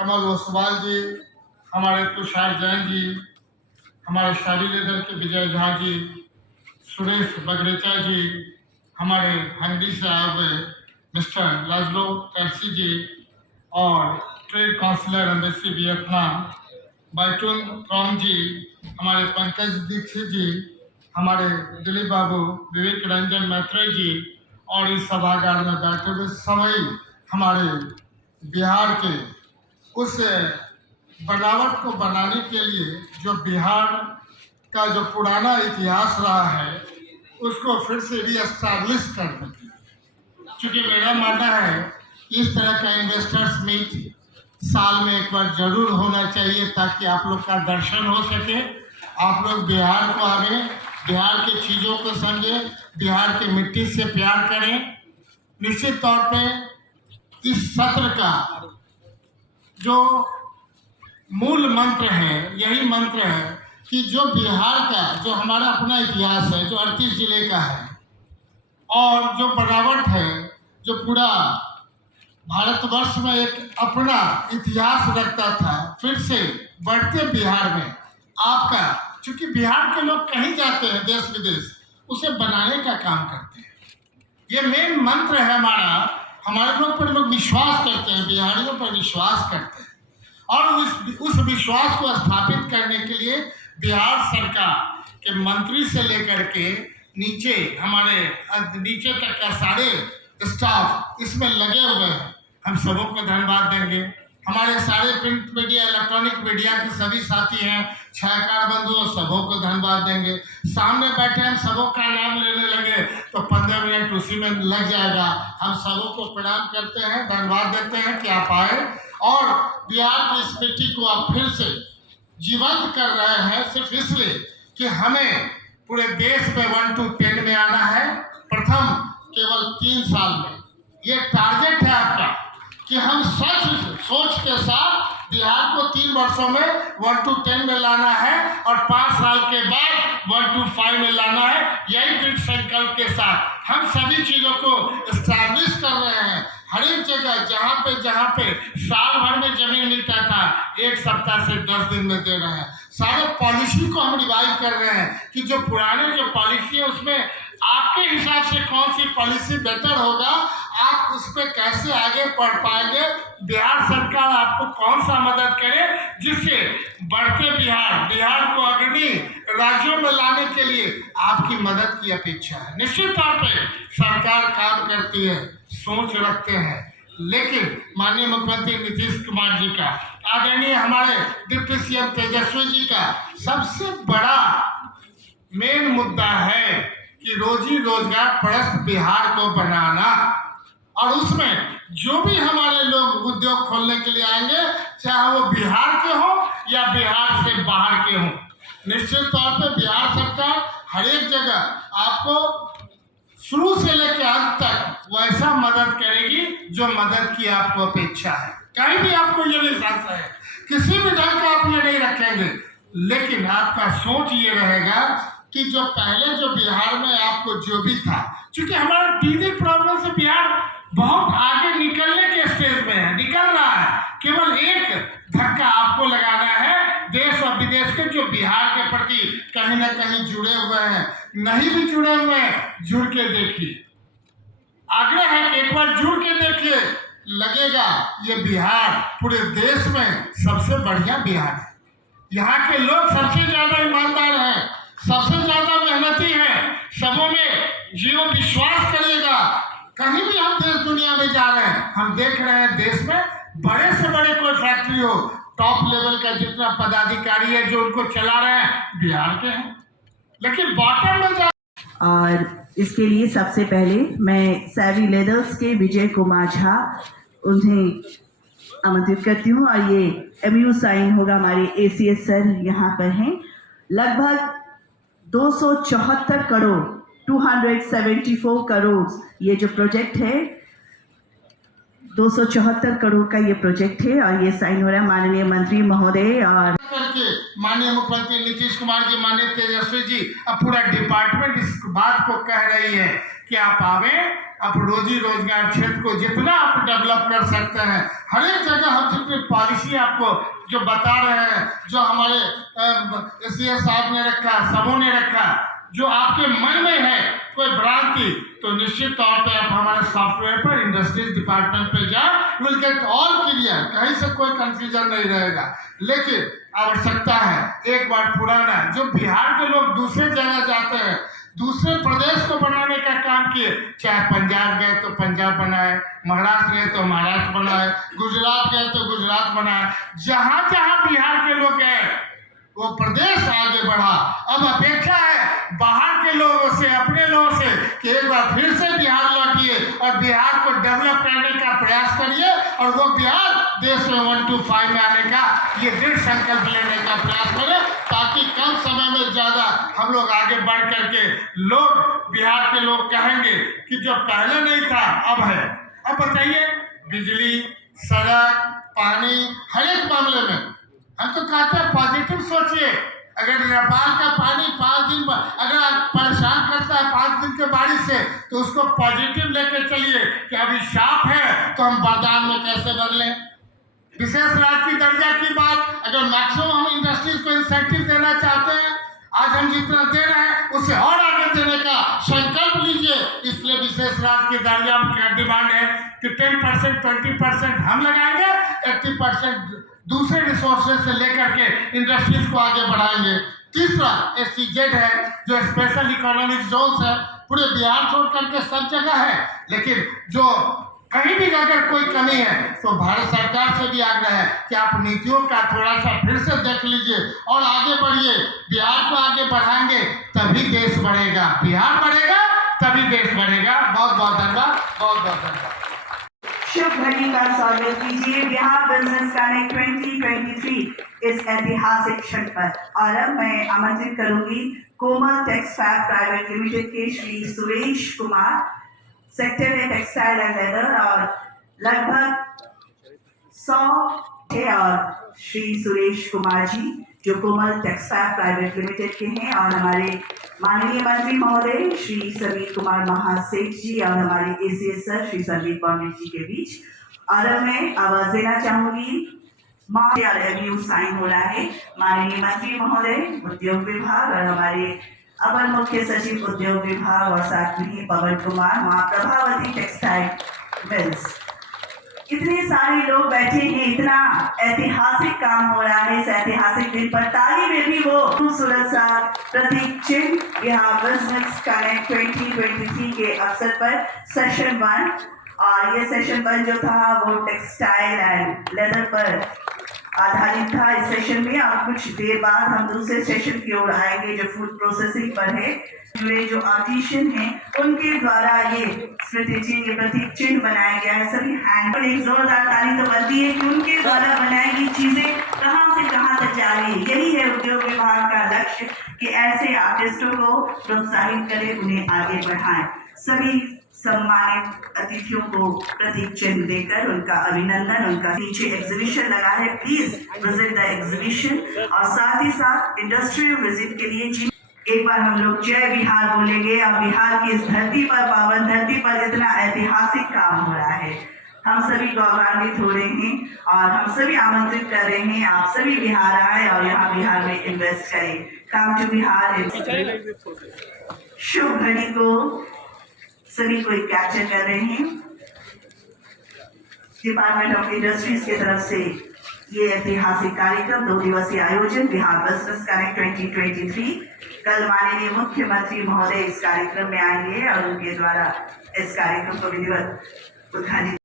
कमल ओसवाल जी, हमारे तुषार जैन जी, हमारे शादी लेदर के विजय झा जी, सुरेश बगरेचा जी, हमारे हंडी से आए हुए मिस्टर लाजलो टैक्सी जी और ट्रेड काउंसलर एम्बेसी वियतनाम बैटुन ट्रॉम जी, हमारे पंकज दीक्षित जी, हमारे दिलीप बाबू, विवेक रंजन मैत्रेय जी और इस सभागार में बैठे हुए सभी हमारे बिहार के उस बनावट को बनाने के लिए जो बिहार का जो पुराना इतिहास रहा है उसको फिर से रीएस्टैब्लिश करने के लिए, क्योंकि मेरा मानना है कि इस तरह का इन्वेस्टर्स मीट साल में एक बार जरूर होना चाहिए ताकि आप लोग का दर्शन हो सके, आप लोग बिहार को आगे, बिहार की चीज़ों को समझें, बिहार की मिट्टी से प्यार करें। निश्चित तौर पे इस सत्र का जो मूल मंत्र है यही मंत्र है कि जो बिहार का जो हमारा अपना इतिहास है, जो 38 जिले का है और जो बनावट है, जो पूरा भारतवर्ष में एक अपना इतिहास रखता था, फिर से बढ़ते बिहार में आपका, क्योंकि बिहार के लोग कहीं जाते हैं देश विदेश, उसे बनाने का काम करते हैं। ये मेन मंत्र है हमारा। हमारे लोग पर लोग विश्वास करते हैं, बिहारियों पर विश्वास करते हैं और उस विश्वास को स्थापित करने के लिए बिहार सरकार के मंत्री से लेकर के नीचे हमारे नीचे तक का सारे स्टाफ इसमें लगे हुए हैं। हम सबों को धन्यवाद देंगे। हमारे सारे प्रिंट मीडिया, इलेक्ट्रॉनिक मीडिया के सभी साथी हैं, छायाकार बंधुओं, सबों को धन्यवाद देंगे। सामने बैठे हम सबों का नाम लेने लगे तो 15 मिनट उसी में लग जाएगा। हम सबों को प्रणाम करते हैं, धन्यवाद देते हैं कि आप आए और बिहार की इस मिट्टी को आप फिर से जीवंत कर रहे हैं, सिर्फ इसलिए कि हमें पूरे देश में 1 to 10 में आना है, प्रथम केवल 3 साल में। ये टारगेट है आपका कि हम सोच के साथ बिहार को 3 वर्षों में 1 to 10 में लाना है और 5 साल के बाद 1 to 5 में लाना है। यही दृढ़ संकल्प के साथ हम सभी चीज़ों को एस्टैब्लिश कर रहे हैं। हर एक जगह जहाँ पे साल भर में जमीन मिलता था, 1 सप्ताह से 10 दिन में दे रहे हैं। सारे पॉलिसी को हम रिवाइव कर रहे हैं कि जो पुराने जो पॉलिसी है उसमें आपके हिसाब से कौन सी पॉलिसी बेहतर होगा, आप उस पर कैसे आगे बढ़ पाएंगे, बिहार सरकार आपको कौन सा मदद करे जिससे बढ़ते बिहार को अग्रणी राज्यों में लाने के लिए आपकी मदद की अपेक्षा है। निश्चित तौर पे सरकार काम करती है, सोच रखते हैं, लेकिन माननीय मुख्यमंत्री नीतीश कुमार जी का, आदरणीय हमारे डिप्टी सीएम तेजस्वी जी का सबसे बड़ा मेन मुद्दा है कि रोजी रोजगार परस्त बिहार को बनाना और उसमें जो भी हमारे लोग उद्योग खोलने के लिए आएंगे, चाहे वो बिहार के हो या बिहार से बाहर के हों, निश्चित तौर पे बिहार सरकार हर एक जगह आपको शुरू से लेकर अंत तक वैसा मदद करेगी जो मदद की आपको अपेक्षा है। कहीं भी आपको ये नहीं सकता है, किसी भी ढंग का आप ये नहीं रखेंगे, लेकिन आपका सोच ये रहेगा कि जो पहले जो बिहार में आपको जो भी था, क्योंकि हमारा टीबी प्रॉब्लम से बिहार बहुत आगे निकलने के स्टेज में है, निकल रहा है। केवल एक धक्का आपको लगाना है। देश और विदेश के जो बिहार के प्रति कहीं ना कहीं जुड़े हुए हैं, नहीं भी जुड़े हुए हैं, जुड़ के देखिए। आग्रह है कि एक बार जुड़ के देखिए, लगेगा ये बिहार पूरे देश में सबसे बढ़िया बिहार है। यहाँ के लोग सबसे ज्यादा ईमानदार हैं, सबसे ज्यादा मेहनती हैं, सबों में जियो विश्वास करिएगा। कहीं भी हम देश दुनिया में जा रहे हैं, हम देख रहे हैं देश में बड़े से बड़े कोई फैक्ट्री हो, टॉप लेवल का जितना पदाधिकारी है जो उनको चला रहे हैं बिहार के हैं, लेकिन बॉटम में जा। और इसके लिए सबसे पहले मैं सैवी लेदर्स के विजय कुमार झा उन्हें आमंत्रित करती हूँ और ये MU साइन होगा। हमारे ACS सर यहाँ पर हैं। लगभग 274 करोड़ 274 करोड़ ये जो प्रोजेक्ट है, 274 करोड़ का ये प्रोजेक्ट है और ये साइन हो रहा है माननीय मंत्री महोदय और माननीय मुख्यमंत्री नीतीश कुमार जी, माननीय तेजस्वी जी, अब पूरा डिपार्टमेंट इस बात को कह रही है कि आप आवे, आप रोजी रोजगार क्षेत्र को जितना आप डेवलप कर सकते हैं, हर एक जगह हम जितनी पॉलिसी आपको जो बता रहे हैं, जो हमारे एसीएस साहब ने रखा, समूह ने रखा, जो आपके मन में है कोई भ्रांति, तो निश्चित तौर पे आप हमारे सॉफ्टवेयर पर इंडस्ट्रीज डिपार्टमेंट पे जाए, विल गेट ऑल क्लियर, कहीं से कोई कंफ्यूजन नहीं रहेगा। लेकिन आवश्यकता है एक बार पुराना, जो बिहार के लोग दूसरे जगह जाते हैं, दूसरे प्रदेश को बनाने का काम किए, चाहे पंजाब गए तो पंजाब बनाए, महाराष्ट्र गए तो महाराष्ट्र बनाए, गुजरात गए तो गुजरात बनाए, जहाँ जहाँ बिहार के लोग गए वो प्रदेश आगे बढ़ा। अब अपेक्षा है बाहर के लोगों से, अपने लोगों से, कि एक बार फिर से बिहार लौटिए और बिहार को डेवलप करने का प्रयास करिए, और वो बिहार देश में 1 to 5 में आने का ये दृढ़ संकल्प लेने का प्रयास करें, ताकि कम समय में ज़्यादा हम लोग आगे बढ़ करके लोग, बिहार के लोग कहेंगे कि जो पहले नहीं था अब है। अब बताइए, बिजली, सड़क, पानी, हर एक मामले में हम तो कहते हैं पॉजिटिव सोचिए। अगर नेपाल का पानी 5 दिन अगर परेशान करता है 5 दिन के बारिश से, तो उसको पॉजिटिव लेके चलिए कि अभी साफ है तो हम बाजार में कैसे बदलें। विशेष राज्य की दर्जा की बात, अगर मैक्सिमम हम इंडस्ट्रीज को इंसेंटिव देना चाहते हैं, आज हम जितना दे रहे हैं उससे और आगे देने का संकल्प लीजिए। इसलिए विशेष राज्य की दर्जा की डिमांड है कि 10%, 20% हम लगाएंगे, 80% दूसरे रिसोर्सेज से लेकर के इंडस्ट्रीज को आगे बढ़ाएंगे। तीसरा SEZ है, जो स्पेशल इकोनॉमिक जोन्स है, पूरे बिहार छोड़ करके सब जगह है, लेकिन जो कहीं भी अगर कोई कमी है तो भारत सरकार से भी आग्रह है कि आप नीतियों का थोड़ा सा फिर से देख लीजिए और आगे बढ़िए। बिहार को आगे बढ़ाएंगे तभी देश बढ़ेगा, बिहार बढ़ेगा तभी देश बढ़ेगा। बहुत बहुत धन्यवाद, बहुत बहुत धन्यवाद। शुभ घड़ी का स्वागत कीजिए बिहार बिजनेस कनेक्ट 2023 इस ऐतिहासिक क्षण पर। और अब मैं आमंत्रित करूंगी कोमल टेक्सफैब प्राइवेट लिमिटेड के श्री सुरेश कुमार, सेक्टर है टेक्सटाइल एंड लेदर, और लगभग 100 थे, और श्री सुरेश कुमार जी जो कोमल टेक्सटाइल प्राइवेट लिमिटेड के हैं, और हमारे माननीय मंत्री महोदय श्री समीर कुमार महासेठ जी और हमारे ACS सर श्री संदीप पंडित जी के बीच। और अब मैं आवाज देना चाहूंगी, MOU साइन हो रहा है माननीय मंत्री महोदय उद्योग विभाग और हमारे अपर मुख्य सचिव उद्योग विभाग, और साथ में पवन कुमार, मां प्रभावती टेक्सटाइल मिल्स। इतने सारे लोग बैठे हैं, इतना ऐतिहासिक काम हो रहा है इस ऐतिहासिक दिन पर। ताली में भी वो खूबसूरत सा प्रतीक चिन्ह यहाँ बिजनेस कनेक्ट 2023 के अवसर पर सेशन 1, और ये सेशन 1 जो था वो टेक्सटाइल एंड लेदर पर आधारित था इस सेशन में। और कुछ देर बाद हम दूसरे सेशन की ओर आएंगे जो फूड प्रोसेसिंग पर है। जो आर्टिशियन हैं उनके द्वारा ये स्मृति चिन्ह, ये प्रतीक चिन्ह बनाया गया है। सभी हैंड पर एक जोरदार ताली तो बनती है कि उनके द्वारा बनाई गई चीजें कहां से कहां तक जा रही है। यही है उद्योग विभाग का लक्ष्य कि ऐसे आर्टिस्टों को प्रोत्साहित करें, उन्हें आगे बढ़ाएं। सभी सम्मानित अतिथियों को प्रतीक चिन्ह देकर उनका अभिनंदन। उनका पीछे एग्जीबिशन लगा है, प्लीज विजिट द एग्जीबिशन। और साथ ही साथ इंडस्ट्रियल विजिट के लिए एक बार हम लोग जय बिहार बोलेंगे, और बिहार की इस धरती पर, पावन धरती पर इतना ऐतिहासिक काम हो रहा है, हम सभी गौरवान्वित हो रहे हैं और हम सभी आमंत्रित कर रहे हैं आप सभी बिहार आए और यहाँ बिहार में इन्वेस्ट करें। काम टू बिहार। शुभ घड़ी को सभी कोई कैप्चर कर रहे हैं। डिपार्टमेंट ऑफ इंडस्ट्रीज की तरफ से ये ऐतिहासिक कार्यक्रम 2 दिवसीय आयोजन बिहार बिजनेस कनेक्ट 2023। कल माननीय मुख्यमंत्री महोदय इस कार्यक्रम में आएंगे और उनके द्वारा इस कार्यक्रम को विधिवत उद्घाटित